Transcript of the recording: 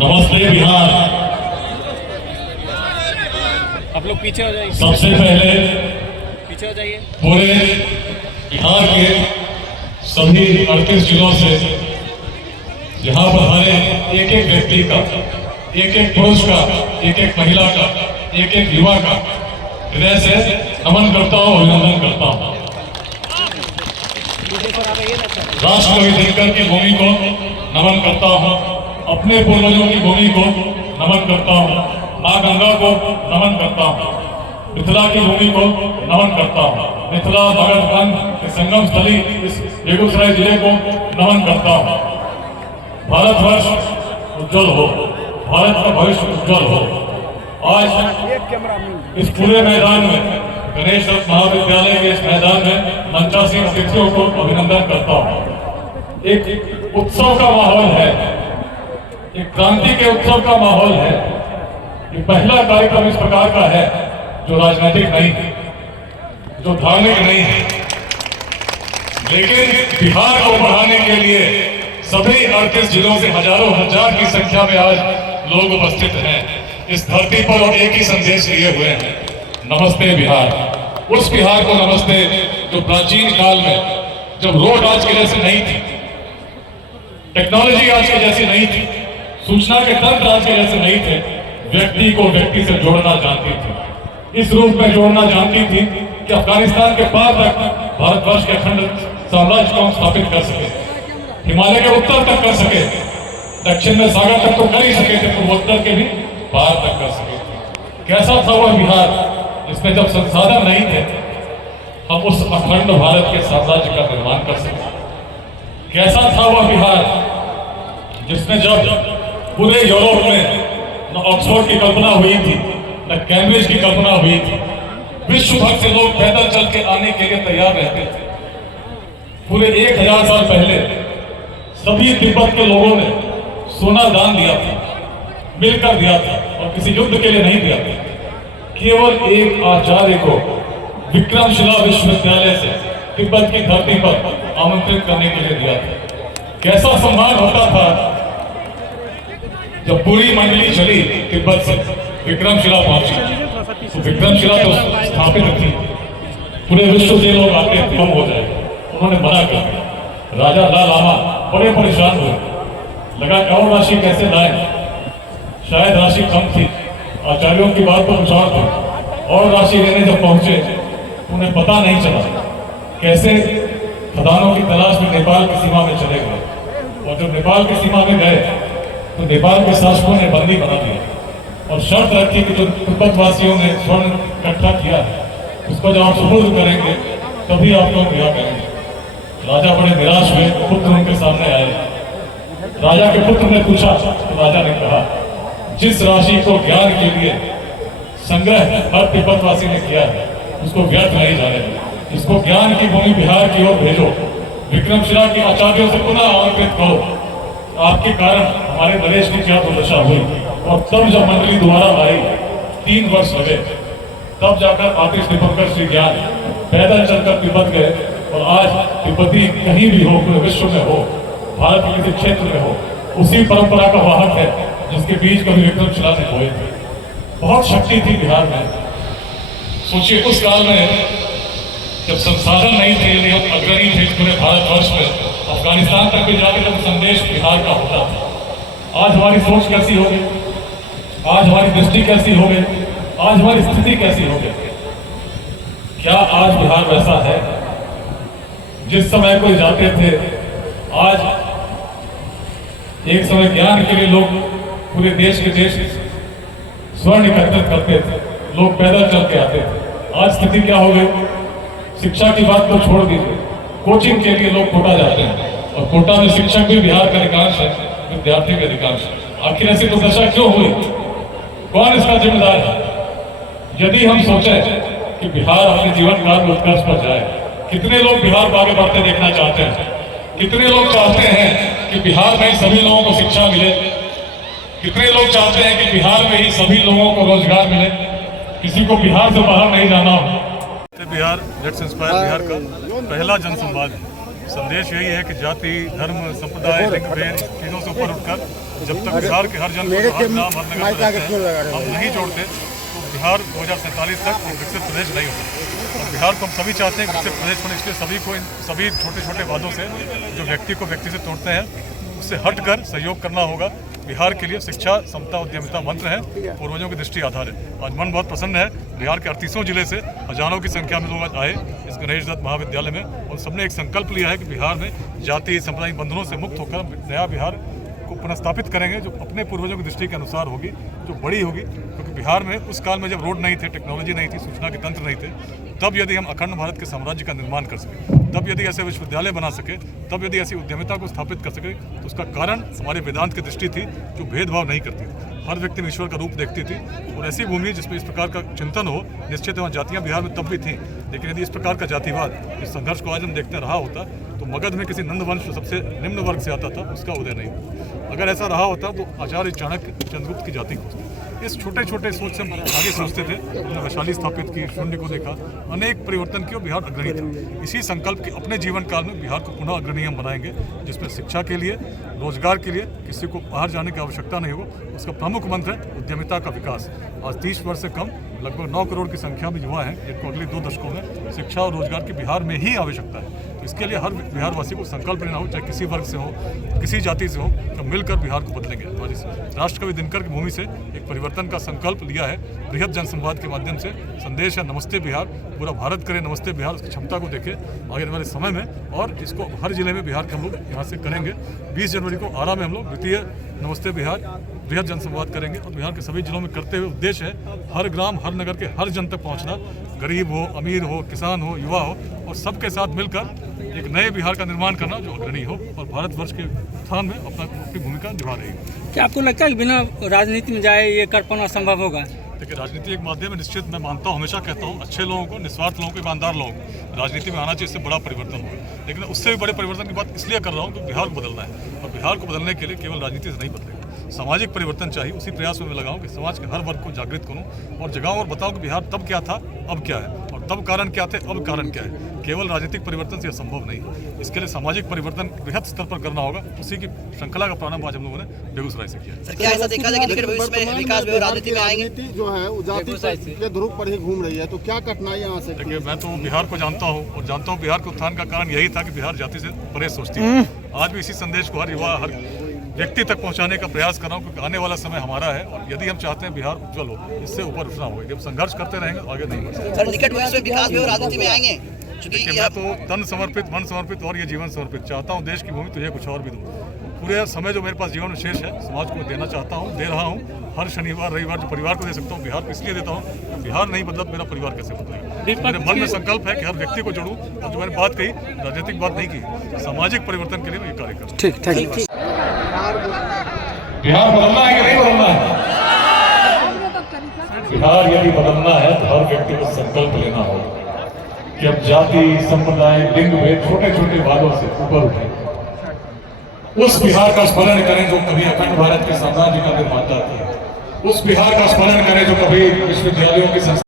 नमस्ते बिहार। आप लोग पीछे हो जाइए, सबसे पहले पीछे हो जाइए। पूरे बिहार के सभी 38 जिलों से यहाँ पर हमारे एक एक व्यक्ति का, एक एक पुरुष का, एक एक महिला का, एक एक युवा का हृदय से नमन करता हूँ, अभिनंदन करता हूँ। राष्ट्रकवि दिनकर की भूमि को नमन करता हूँ, अपने पूर्वजों की भूमि को नमन करता हूँ, माँ गंगा को नमन करता हूँ, मिथिला की भूमि को नमन करता हूँ, मिथिला भगत के संगम स्थली इस बेगूसराय जिले को नमन करता हूँ। भारतवर्ष उज्जवल हो, भारत का भविष्य उज्जवल हो। आज इस पूरे मैदान में, गणेश दत्त महाविद्यालय के इस मैदान में मंचासीन अतिथियों को अभिनंदन करता हूँ। एक उत्सव का माहौल है, एक क्रांति के उत्सव का माहौल है। ये पहला कार्यक्रम इस प्रकार का है जो राजनीतिक नहीं है, जो धार्मिक नहीं है, लेकिन बिहार को बढ़ाने के लिए सभी 38 जिलों से हजारों हजार की संख्या में आज लोग उपस्थित हैं इस धरती पर और एक ही संदेश लिए हुए हैं, नमस्ते बिहार। उस बिहार को नमस्ते जो प्राचीन काल में, जब रोड आज के जैसे नहीं थी, टेक्नोलॉजी आज के जैसी नहीं थी, सूचना के तंत्र आज के जैसे नहीं थे, व्यक्ति को व्यक्ति से जोड़ना जानती थी, इस रूप में जोड़ना जानती थी कि अफगानिस्तान के पार तक भारतवर्ष के अखंड साम्राज्य को हम स्थापित कर सके, हिमालय के उत्तर तक कर सके, दक्षिण में सागर तक तो कर ही सके थे, पूर्वोत्तर के भी पार तक कर सके। कैसा था वह बिहार जिसमें जब संसाधन नहीं थे हम उस अखंड भारत के साम्राज्य का निर्माण कर सके। कैसा था वह बिहार जिसमें जब पूरे यूरोप में न ऑक्सफोर्ड की कल्पना हुई थी, न कैम्ब्रिज की कल्पना हुई थी, विश्व भर से लोग पैदल चल के आने के लिए तैयार रहते थे। पूरे 1000 साल पहले सभी तिब्बत के लोगों ने सोना दान दिया था, मिलकर दिया था, और किसी युद्ध के लिए नहीं दिया था। केवल एक आचार्य को विक्रमशिला विश्वविद्यालय से तिब्बत की धरती पर आमंत्रित करने के लिए दिया था। कैसा सम्मान होता था जब पूरी मंडली चली तिब्बत से विक्रमशिला पहुंची, तो विक्रमशिला तो स्थापित थी, पूरे विश्व से लोग आते कम हो जाए, उन्होंने मना कर दिया। राजा लाल लामा बड़े परेशान हुए, लगा और राशि कैसे लाए, शायद राशि कम थी, आचार्यों की बात पर विचार था, और राशि लेने जब पहुंचे उन्हें पता नहीं चला कैसे खदानों की तलाश में नेपाल की सीमा में चले गए, और जब नेपाल की सीमा में गए तो नेपाल के शासकों ने बंदी बना दिया और शर्त रखी कि जो तिब्बतवासियों ने स्वर्ण इकट्ठा किया है उसको जब आप सुपुर्द करेंगे तभी आप लोग ब्याह करेंगे। राजा बड़े निराश हुए, पुत्र उनके सामने आए, राजा के पुत्र ने पूछा तो राजा ने कहा, जिस राशि को ज्ञान के लिए संग्रह हर तिब्बतवासी ने किया है उसको व्यर्थ नहीं जाने दो, इसको ज्ञान की भूमि बिहार की ओर भेजो, विक्रमशिला के आचार्यों से पुनः आमंत्रित करो। आपके कारण हमारे नरेश की क्या दुर्दशा हुई, और तब जब मंडली दोबारा आई 3 वर्ष लगे, तब जाकर आतिश दीपंकर श्री ज्ञान पैदल चलकर तिब्बत गए, और आज तिब्बती कहीं भी हो, पूरे विश्व में हो, भारत के किसी क्षेत्र में हो, उसी परंपरा का वाहक है जिसके बीच कभी विक्रमशिला ने बोए थे। बहुत शक्ति थी बिहार में। सोचिए उस काल में जब संसाधन नहीं थे, यदि हम अग्रणी थे पूरे भारतवर्ष में, अफगानिस्तान तक भी जाके जब संदेश बिहार का होता था। आज हमारी सोच कैसी हो गई, आज हमारी दृष्टि कैसी हो गई, आज हमारी स्थिति कैसी हो गई। क्या आज बिहार वैसा है जिस समय कोई जाते थे? आज एक समय ज्ञान के लिए लोग पूरे देश के देश स्वर्ण एकत्रित करते थे, लोग पैदल चल के आते थे। आज स्थिति क्या हो गई? शिक्षा की बात तो छोड़ दीजिए, कोचिंग के लिए लोग कोटा जाते हैं, और कोटा में शिक्षक भी बिहार का अधिकांश है, विद्यार्थी का अधिकांश है। आखिर ऐसी दुर्दशा क्यों हुई? कौन इसका जिम्मेदार है? यदि हम सोचें कि बिहार अपने जीवन काल में उत्कर्ष पर जाए, कितने लोग बिहार को आगे बढ़ते देखना चाहते हैं? कितने लोग चाहते हैं कि बिहार में सभी लोगों को शिक्षा मिले? कितने लोग चाहते हैं कि बिहार में ही सभी लोगों को रोजगार मिले, किसी को बिहार से बाहर नहीं जाना हो? बिहार लेट्स इंस्पायर बिहार का पहला जनसंवाद है। संदेश यही है कि जाति, धर्म, संप्रदाय, लिंग भेद चीज़ों से ऊपर उठकर जब तक बिहार के हर जन को हर नाम, हर नगर में रहते हैं, हम नहीं जोड़ते तो बिहार 2047 तक एक विकसित प्रदेश नहीं होता। और बिहार को हम सभी चाहते हैं कि विकसित प्रदेश होने, इसलिए सभी को इन सभी छोटे छोटे वादों से जो व्यक्ति को व्यक्ति से तोड़ते हैं उससे हटकर सहयोग करना होगा। बिहार के लिए शिक्षा, समता, उद्यमिता मंत्र है, पूर्वजों की दृष्टि आधार है। आज मन बहुत प्रसन्न है, बिहार के 38 जिले से हजारों की संख्या में लोग आज आए इस गणेश दत्त महाविद्यालय में, और सबने एक संकल्प लिया है कि बिहार में जाति सांप्रदायिक बंधनों से मुक्त होकर नया बिहार को पुनर्स्थापित करेंगे, जो अपने पूर्वजों की दृष्टि के अनुसार होगी, जो बड़ी होगी। क्योंकि बिहार में उस काल में जब रोड नहीं थे, टेक्नोलॉजी नहीं थी, सूचना के तंत्र नहीं थे, तब यदि हम अखंड भारत के साम्राज्य का निर्माण कर सके, तब यदि ऐसे विश्वविद्यालय बना सके, तब यदि ऐसी उद्यमिता को स्थापित कर सके, तो उसका कारण हमारे वेदांत की दृष्टि थी, जो भेदभाव नहीं करती थी, हर व्यक्ति में ईश्वर का रूप देखती थी। और ऐसी भूमि जिसमें इस प्रकार का चिंतन हो, निश्चित वहाँ जातियाँ बिहार में तब भी थीं, लेकिन यदि इस प्रकार का जातिवाद, इस संघर्ष को आज हम देखते रहा होता, तो मगध में किसी नंद वंश जो सबसे निम्न वर्ग से आता था, उसका उदय नहीं होता। अगर ऐसा रहा होता तो आचार्य चाणक्य चंद्रगुप्त की जाति खोजते। इस छोटे छोटे सोच से हम आगे सोचते थे, उन्होंने वैशाली स्थापित की, शून्य को देखा, अनेक परिवर्तन किए, बिहार अग्रणी था। इसी संकल्प के अपने जीवन काल में बिहार को पुनः अग्रणी हम बनाएंगे, जिसमें शिक्षा के लिए, रोजगार के लिए किसी को बाहर जाने की आवश्यकता नहीं हो। उसका प्रमुख मंत्र है उद्यमिता का विकास। आज 30 वर्ष से कम लगभग 9 करोड़ की संख्या में युवा हैं, जिनको अगले 2 दशकों में शिक्षा और रोजगार की बिहार में ही आवश्यकता है। तो इसके लिए हर बिहारवासी को संकल्प लेना हो, चाहे किसी वर्ग से हो, किसी जाति से हो, तो मिलकर बिहार को बदलेंगे। और इस राष्ट्रकवि दिनकर की भूमि से एक परिवर्तन का संकल्प लिया है। बृहद जनसंवाद के माध्यम से संदेश है नमस्ते बिहार, पूरा भारत करे नमस्ते बिहार, उसकी क्षमता को देखे आगे आने वाले समय में, और इसको हर जिले में बिहार के हम लोग यहाँ से करेंगे। 20 जनवरी को आरा में हम लोग द्वितीय नमस्ते बिहार बृहद जनसंवाद करेंगे, और बिहार के सभी जिलों में करते हुए उद्देश्य है हर ग्राम, हर नगर के हर जन तक पहुँचना, गरीब हो, अमीर हो, किसान हो, युवा हो, और सबके साथ मिलकर एक नए बिहार का निर्माण करना जो अग्रणी हो और भारतवर्ष के उत्थान में अपनी भूमिका निभा रही है। क्या आपको लगता है कि बिना राजनीति में जाए ये कर पाना संभव होगा? देखिए, राजनीति एक माध्यम है, निश्चित मैं मानता हूँ, हमेशा कहता हूँ, अच्छे लोगों को, निस्वार्थ लोगों को, ईमानदार लोगों को राजनीति में आना चाहिए, इससे बड़ा परिवर्तन होगा। लेकिन उससे भी बड़े परिवर्तन की बात इसलिए कर रहा हूँ कि बिहार को बदलना है, और बिहार को बदलने के लिए केवल राजनीति से नहीं बदलेगा, सामाजिक परिवर्तन चाहिए। उसी प्रयास में मैं लगाऊं कि समाज के हर वर्ग को जागृत करूं और जगाऊं और बताऊं कि बिहार तब क्या था, अब क्या है, और तब कारण क्या थे, अब कारण क्या है। केवल राजनीतिक परिवर्तन से संभव नहीं है, इसके लिए सामाजिक परिवर्तन बृहद स्तर पर करना होगा। उसी की श्रृंखला का प्रारंभ आज हम लोगों ने बेगूसराय से किया है। क्या ऐसा देखा जाए कि निकट भविष्य में विकास में राजनीति में आएंगे? जो है वो जाति के ध्रुव पर ही घूम रही है, तो क्या कठिनाई यहाँ से? देखिए, मैं तो बिहार को जानता हूँ, और जानता हूँ बिहार के उत्थान का कारण यही था कि बिहार जाति से परे सोचती है। आज भी इसी संदेश को हर युवा, हर व्यक्ति तक पहुंचाने का प्रयास कर रहा हूं, क्योंकि आने वाला समय हमारा है, और यदि हम चाहते हैं बिहार उज्जवल हो, इससे ऊपर उठना होगा। जब संघर्ष करते रहेंगे तो आगे नहीं बढ़ सकते। सर, निकट भविष्य में विकास में राजनीति में आएंगे? क्योंकि मैं तो तन समर्पित, मन समर्पित और ये जीवन समर्पित चाहता हूँ। देश की भूमि तुझे कुछ और भी दूँ। पूरे समय जो मेरे पास जीवन में शेष है, समाज को देना चाहता हूँ, दे रहा हूँ। हर शनिवार रविवार जो परिवार को दे सकता हूँ, बिहार को इसलिए देता हूँ, बिहार नहीं बदला तो मेरा परिवार कैसे बदलेगा। मेरे मन में संकल्प है कि हर व्यक्ति को जोड़ूं, और जो मैंने बात कही, राजनीतिक बात नहीं की, सामाजिक परिवर्तन के लिए मैं ये कार्य करूँ। ठीक, थैंक यू। बिहार बदलना है कि नहीं बदलना है? बिहार यदि बदलना है तो हर व्यक्ति को संकल्प लेना होगा कि अब जाति, संप्रदाय, लिंग भेद, छोटे छोटे वादों से ऊपर उठे, उस बिहार का स्मरण करें जो कभी अखंड भारत के साम्राज्य का निर्माता था, उस बिहार का स्मरण करें जो कभी विश्वविद्यालयों की